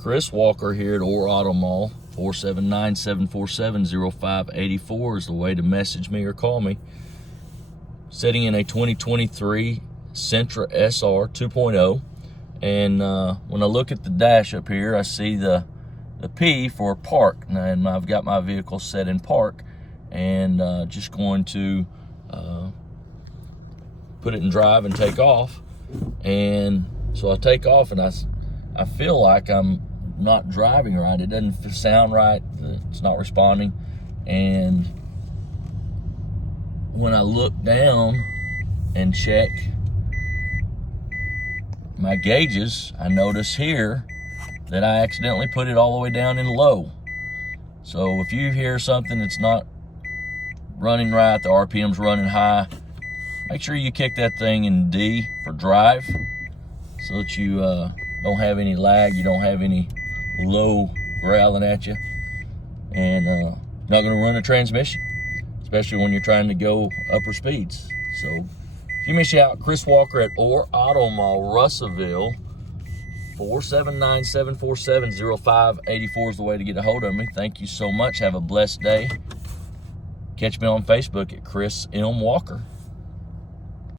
Chris Walker here at Orr Auto Mall. 479-747-0584 is the way to message me or call me. Sitting in a 2023 Sentra SR 2.0. And when I look at the dash up here, I see the P for park. And I've got my vehicle set in park. And just going to put it in drive and take off. And so I take off and I feel like I'm not driving right. It doesn't sound right. It's not responding. And when I look down and check my gauges, I notice here that I accidentally put it all the way down in low. So if you hear something that's not running right, the RPM's running high, make sure you kick that thing in D for drive so that you don't have any lag, you don't have any low growling at you, and not going to run a transmission, especially when you're trying to go upper speeds. So if you miss out, Chris Walker at Orr Auto Mall, Russellville. 479-747-0584 is the way to get a hold of me. Thank you so much. Have a blessed day. Catch me on Facebook at Chris M. Walker.